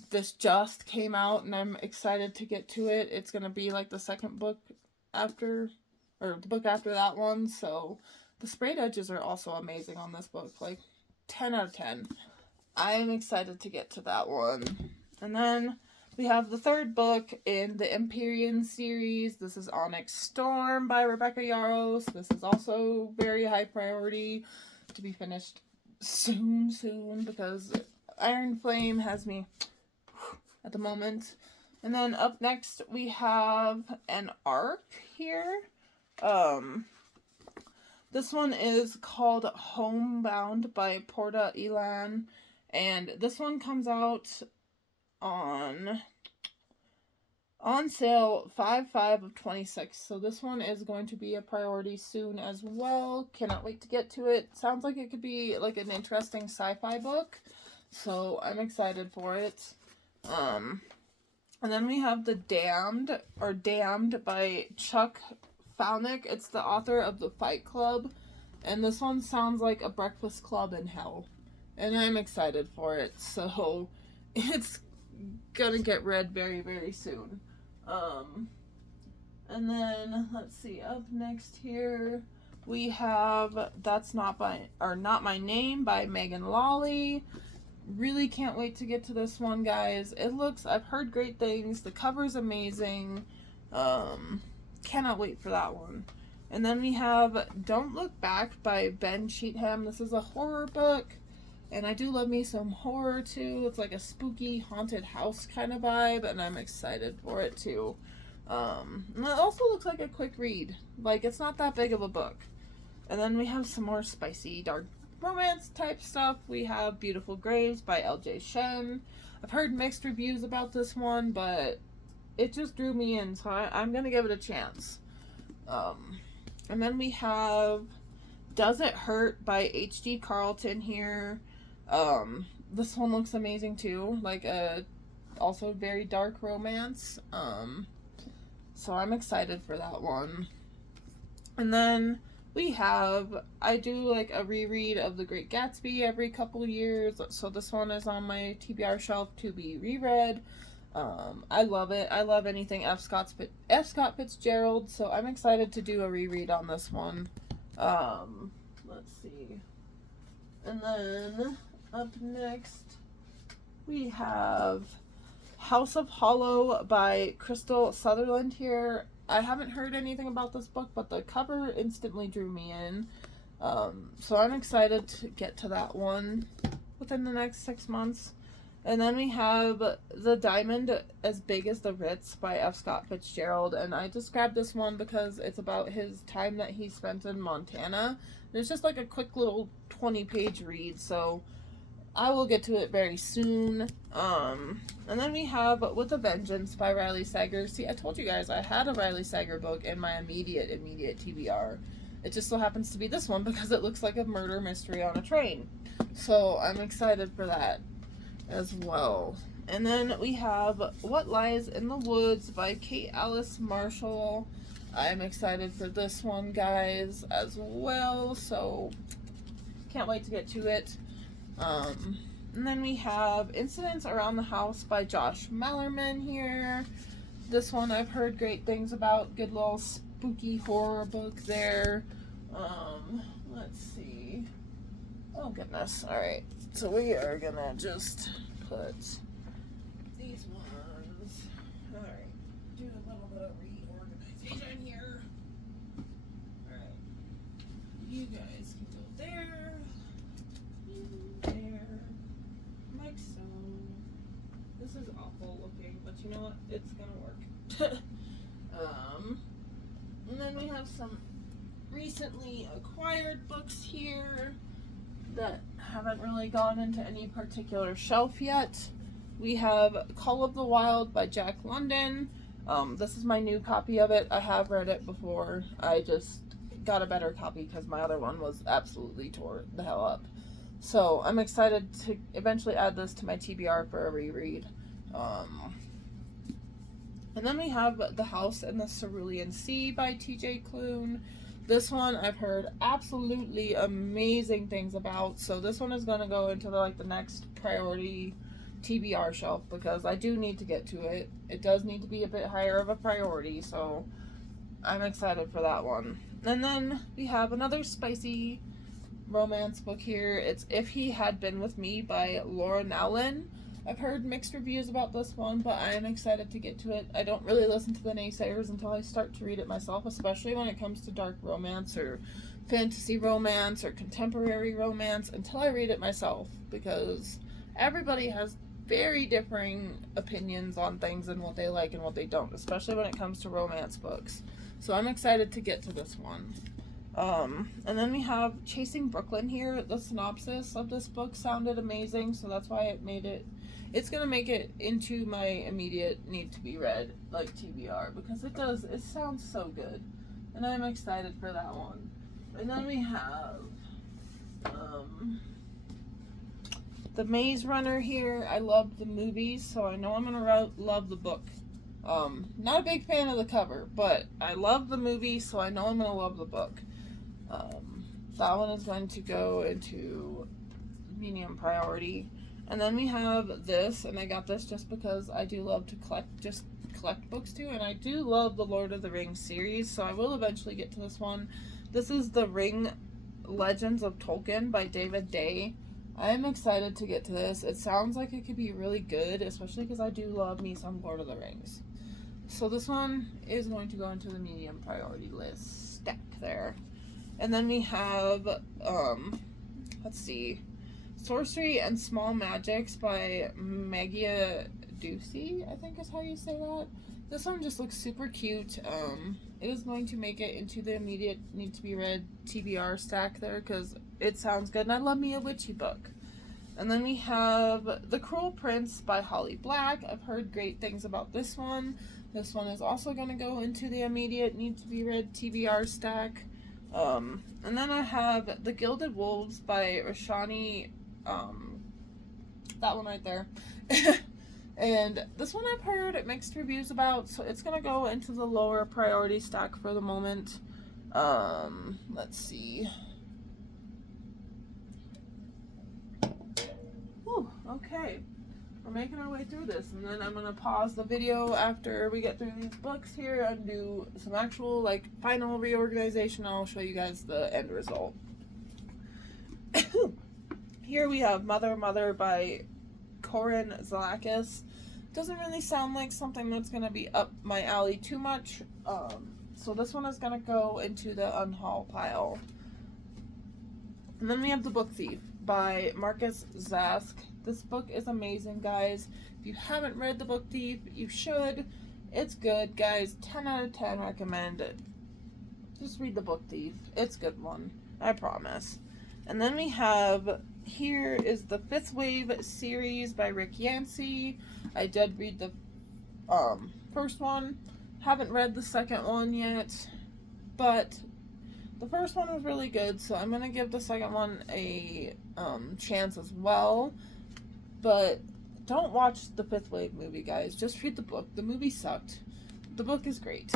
This just came out and I'm excited to get to it. It's going to be like the second book after, or the book after that one. So the sprayed edges are also amazing on this book. Like 10 out of 10. I'm excited to get to that one. And then we have the third book in the Empyrean series. This is Onyx Storm by Rebecca Yarros. This is also very high priority to be finished soon because Iron Flame has me at the moment. And then up next we have an arc here. This one is called Homebound by Porta Elan, and this one comes out on sale 5/5 of 26. So this one is going to be a priority soon as well. Cannot wait to get to it. Sounds like it could be like an interesting sci-fi book. So I'm excited for it. And then we have The Damned by Chuck Palahniuk. It's the author of The Fight Club. And this one sounds like a breakfast club in hell. And I'm excited for it. So it's gonna get read very, very soon. And then let's see, up next here we have Not My Name by Megan Lawley. Really can't wait to get to this one, guys. I've heard great things. The cover's amazing. Cannot wait for that one. And then we have Don't Look Back by Ben Cheatham. This is a horror book. And I do love me some horror too. It's like a spooky haunted house kind of vibe, and I'm excited for it too. And it also looks like a quick read. Like, it's not that big of a book. And then we have some more spicy, dark romance type stuff. We have Beautiful Graves by L.J. Shen. I've heard mixed reviews about this one, but it just drew me in, so I'm going to give it a chance. And then we have Does It Hurt by H.D. Carlton here. This one looks amazing too, like a also very dark romance. So I'm excited for that one. And then I do like a reread of The Great Gatsby every couple years, so this one is on my TBR shelf to be reread. I love it. I love anything F. Scott Fitzgerald, so I'm excited to do a reread on this one. Let's see. And then up next we have House of Hollow by Crystal Sutherland here. I haven't heard anything about this book, but the cover instantly drew me in. So I'm excited to get to that one within the next 6 months. And then we have The Diamond as Big as the Ritz by F. Scott Fitzgerald. And I just grabbed this one because it's about his time that he spent in Montana. And it's just like a quick little 20-page read, so I will get to it very soon. And then we have With a Vengeance by Riley Sager. See, I told you guys I had a Riley Sager book in my immediate TBR. It just so happens to be this one because it looks like a murder mystery on a train. So I'm excited for that as well. And then we have What Lies in the Woods by Kate Alice Marshall. I'm excited for this one, guys, as well. So can't wait to get to it. And then we have Incidents Around the House by Josh Mallerman here. This one I've heard great things about. Good little spooky horror book there. Let's see. Oh goodness. Alright. So we are gonna just put these ones. Alright. Do a little bit of reorganization here. Alright. You guys can go there. There. Like so. This is awful looking, but you know what? It's gonna work. And then we have some recently acquired books here that haven't really gone into any particular shelf yet. We have Call of the Wild by Jack London. This is my new copy of it. I have read it before. I just got a better copy because my other one was absolutely tore the hell up. So I'm excited to eventually add this to my TBR for a reread. And then we have The House in the Cerulean Sea by TJ Klune. This one I've heard absolutely amazing things about, so this one is going to go into the next priority TBR shelf because I do need to get to it. It does need to be a bit higher of a priority, so I'm excited for that one. And then we have another spicy romance book here. It's If He Had Been With Me by Laura Nowlin. I've heard mixed reviews about this one, but I am excited to get to it. I don't really listen to the naysayers until I start to read it myself, especially when it comes to dark romance or fantasy romance or contemporary romance, until I read it myself, because everybody has very differing opinions on things and what they like and what they don't, especially when it comes to romance books. So I'm excited to get to this one. And then we have Chasing Brooklyn here. The synopsis of this book sounded amazing, so that's why it's gonna make it into my immediate need to be read, like TBR, because it sounds so good, and I'm excited for that one. And then we have The Maze Runner here. I love the movies, so I know I'm gonna love the book. Not a big fan of the cover, but I love the movie, so I know I'm gonna love the book. That one is going to go into medium priority. And then we have this, and I got this just because I do love to collect books too, and I do love the Lord of the Rings series, so I will eventually get to this one. This is The Ring Legends of Tolkien by David Day. I am excited to get to this. It sounds like it could be really good, especially because I do love me some Lord of the Rings. So this one is going to go into the medium priority list stack there. And then we have, let's see, Sorcery and Small Magics by Magia Ducey, I think is how you say that. This one just looks super cute. It is going to make it into the immediate need to be read TBR stack there because it sounds good, and I love me a witchy book. And then we have The Cruel Prince by Holly Black. I've heard great things about this one. This one is also going to go into the immediate need to be read TBR stack. And then I have The Gilded Wolves by Rashani, that one right there. And this one I've heard mixed reviews about, so it's gonna go into the lower priority stack for the moment. Let's see. Whew, okay. We're making our way through this, and then I'm gonna pause the video after we get through these books here and do some actual, like, final reorganization. I'll show you guys the end result. Here we have Mother, Mother by Corinne Zalakis. Doesn't really sound like something that's gonna be up my alley too much. So this one is gonna go into the unhaul pile. And then we have The Book Thief by Marcus Zask. This book is amazing, guys. If you haven't read The Book Thief, you should. It's good, guys. 10 out of 10 recommend it. Just read The Book Thief. It's a good one. I promise. And then we have, here is the Fifth Wave series by Rick Yancey. I did read the first one. Haven't read the second one yet. But the first one was really good, so I'm going to give the second one a chance as well. But don't watch the Fifth Wave movie, guys. Just read the book. The movie sucked. The book is great.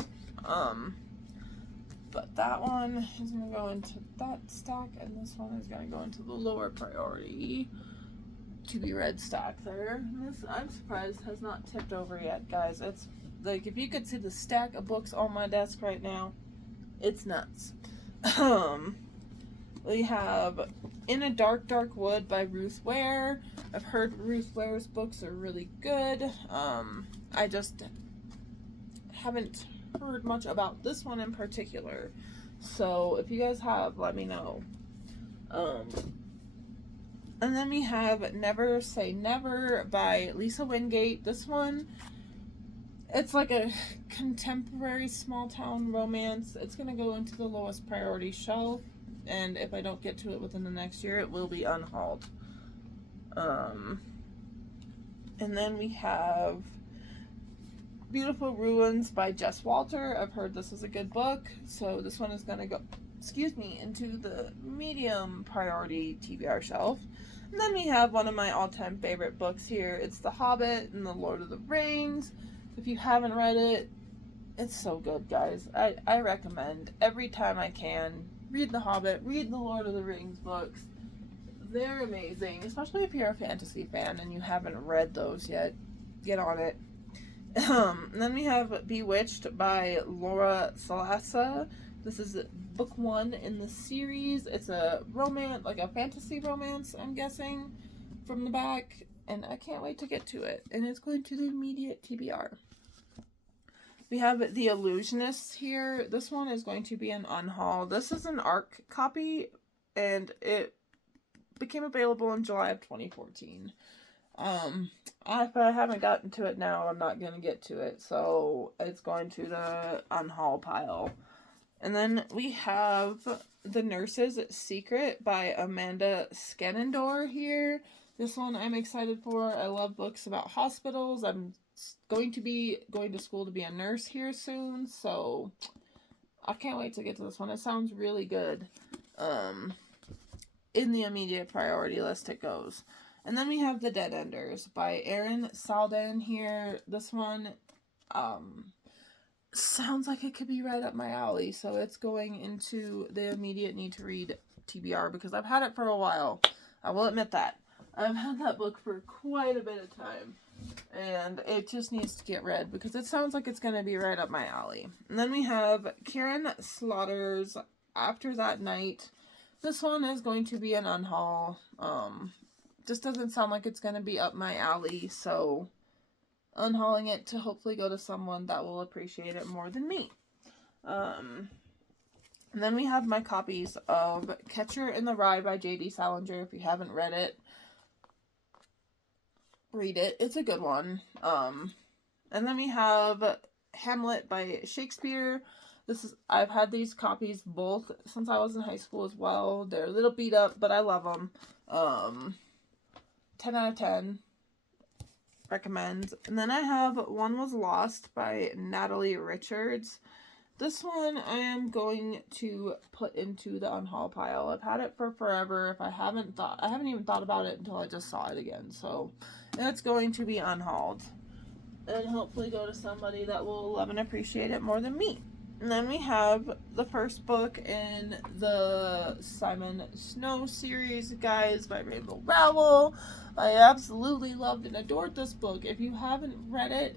But that one is going to go into that stack, and this one is going to go into the lower priority to be read stack there. And this, I'm surprised, has not tipped over yet, guys. It's like, if you could see the stack of books on my desk right now, it's nuts. We have In a Dark, Dark Wood by Ruth Ware. I've heard Ruth Ware's books are really good. I just haven't heard much about this one in particular. So if you guys have, let me know. And then we have Never Say Never by Lisa Wingate. This one, it's like a contemporary small town romance. It's going to go into the lowest priority shelf. And if I don't get to it within the next year, it will be unhauled. And then we have Beautiful Ruins by Jess Walter. I've heard this is a good book. So this one is going to go, into the medium priority TBR shelf. And then we have one of my all-time favorite books here. It's The Hobbit and The Lord of the Rings. If you haven't read it, it's so good, guys. I recommend every time I can. Read The Hobbit, read the Lord of the Rings books. They're amazing, especially if you're a fantasy fan and you haven't read those yet. Get on it. And then we have Bewitched by Laura Salasa. This is book 1 in the series. It's a romance, like a fantasy romance, I'm guessing, from the back. And I can't wait to get to it. And it's going to the immediate TBR. We have The Illusionists here. This one is going to be an unhaul. This is an ARC copy, and it became available in July of 2014. If I haven't gotten to it now, I'm not going to get to it. So it's going to the unhaul pile. And then we have The Nurse's Secret by Amanda Skenendor here. This one I'm excited for. I love books about hospitals. I'm going to be going to school to be a nurse here soon, so I can't wait to get to this one. It sounds really good. In the immediate priority list it goes. And then we have The Dead Enders by Erin Saldan here. This one sounds like it could be right up my alley, so it's going into the immediate need to read TBR because I've had it for a while. I will admit that. I've had that book for quite a bit of time, and it just needs to get read because it sounds like it's going to be right up my alley. And then we have Karen Slaughter's After That Night. This one is going to be an unhaul. Just doesn't sound like it's going to be up my alley, so unhauling it to hopefully go to someone that will appreciate it more than me. And then we have my copies of Catcher in the Rye by J.D. Salinger. If you haven't read it, read it. It's a good one. And then we have Hamlet by Shakespeare. I've had these copies both since I was in high school as well. They're a little beat up, but I love them. 10 out of 10. Recommend. And then I have One Was Lost by Natalie Richards. this one I am going to put into the unhaul pile. I've had it for forever. I haven't even thought about it until I just saw it again. So it's going to be unhauled and hopefully go to somebody that will love and appreciate it more than me. And then we have the first book in the Simon Snow series, guys, by Rainbow Rowell. I absolutely loved and adored this book. If you haven't read it,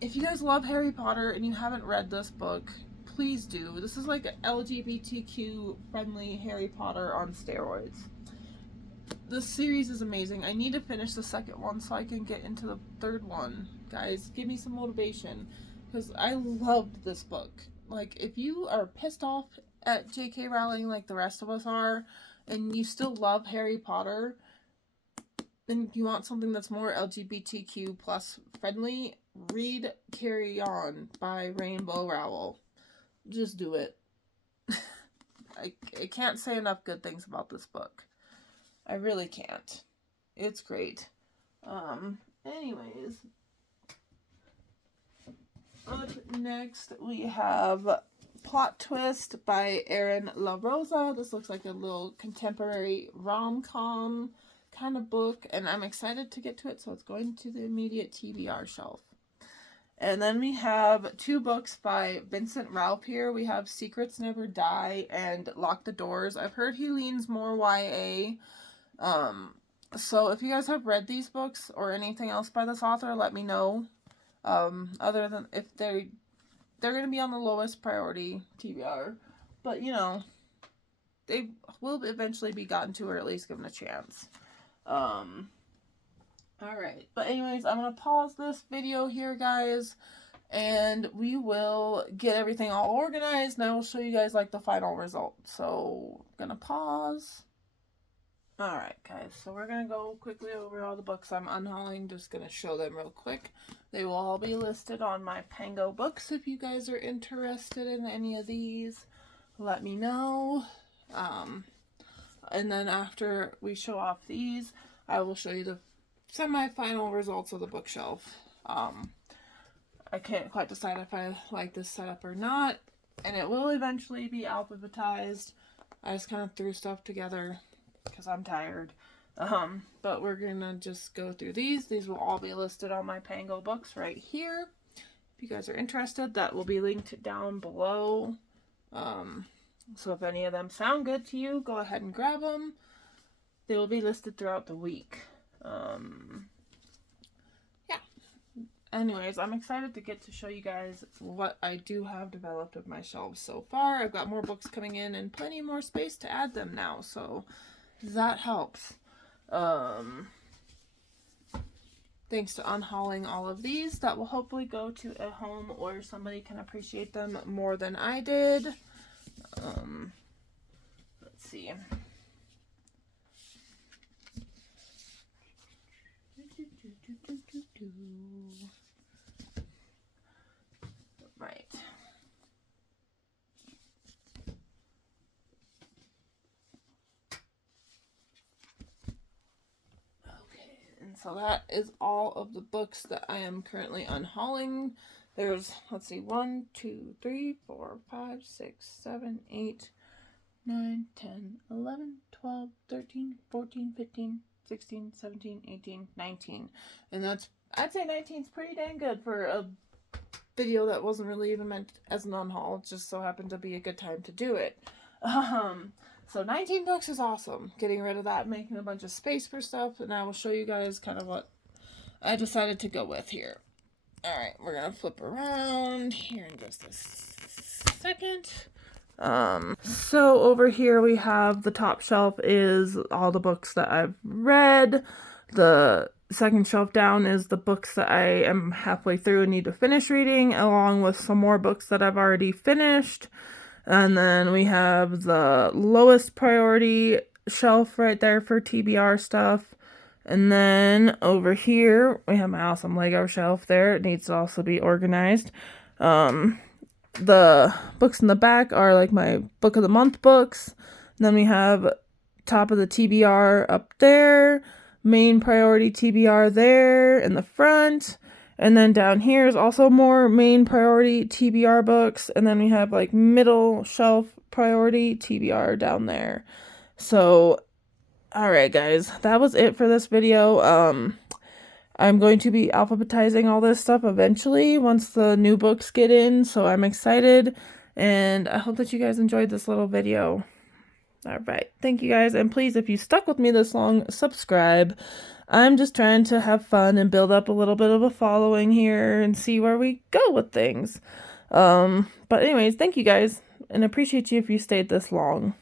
if you guys love Harry Potter and you haven't read this book, please do. This is like LGBTQ friendly Harry Potter on steroids. This series is amazing. I need to finish the second one so I can get into the third one. Guys, give me some motivation. Because I loved this book. Like, if you are pissed off at J.K. Rowling like the rest of us are, and you still love Harry Potter, and you want something that's more LGBTQ plus friendly, read Carry On by Rainbow Rowell. Just do it. I can't say enough good things about this book. I really can't. It's great. Anyways... Up next, we have Plot Twist by Erin La Rosa. This looks like a little contemporary rom-com kind of book, and I'm excited to get to it, so it's going to the immediate TBR shelf. And then we have two books by Vincent Ralph here. We have Secrets Never Die and Lock the Doors. I've heard he leans more YA. So if you guys have read these books or anything else by this author, let me know. Other than if they're going to be on the lowest priority TBR, but you know, they will eventually be gotten to, or at least given a chance. Alright, but anyways, I'm going to pause this video here, guys, and we will get everything all organized, and I will show you guys like the final result. So, I'm going to pause. Alright, guys, so we're going to go quickly over all the books I'm unhauling. Just going to show them real quick. They will all be listed on my Pango books. If you guys are interested in any of these, let me know. And then after we show off these, I will show you the semi-final results of the bookshelf. I can't quite decide if I like this setup or not, and it will eventually be alphabetized. I just kind of threw stuff together because I'm tired. But we're gonna just go through these. These will all be listed on my Pango books right here. If you guys are interested, that will be linked down below. So if any of them sound good to you, go ahead and grab them. They will be listed throughout the week. Yeah. Anyways, I'm excited to get to show you guys what I do have developed of my shelves so far. I've got more books coming in and plenty more space to add them now, so that helps. Thanks to unhauling all of these, that will hopefully go to a home where somebody can appreciate them more than I did. Let's see. Right. So that is all of the books that I am currently unhauling. There's, let's see, 1, 2, 3, 4, 5, 6, 7, 8, 9, 10, 11, 12, 13, 14, 15, 16, 17, 18, 19. And that's, I'd say 19 is pretty dang good for a video that wasn't really even meant as an unhaul. It just so happened to be a good time to do it. So 19 books is awesome. Getting rid of that, making a bunch of space for stuff, and I will show you guys kind of what I decided to go with here. Alright, we're going to flip around here in just a second. So over here we have the top shelf is all the books that I've read. The second shelf down is the books that I am halfway through and need to finish reading, along with some more books that I've already finished. And then we have the lowest priority shelf right there for TBR stuff. And then over here, we have my awesome Lego shelf there. It needs to also be organized. The books in the back are like my book of the month books. And then we have top of the TBR up there. Main priority TBR there in the front. And then down here is also more main priority TBR books. And then we have like middle shelf priority TBR down there. So, alright guys, that was it for this video. I'm going to be alphabetizing all this stuff eventually once the new books get in. So I'm excited. And I hope that you guys enjoyed this little video. Alright, thank you guys. And please, if you stuck with me this long, subscribe. I'm just trying to have fun and build up a little bit of a following here and see where we go with things. But anyways, thank you guys, and appreciate you if you stayed this long.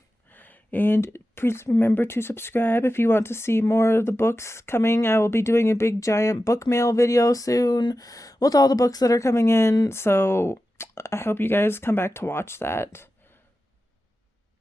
And please remember to subscribe if you want to see more of the books coming. I will be doing a big giant book mail video soon with all the books that are coming in. So I hope you guys come back to watch that.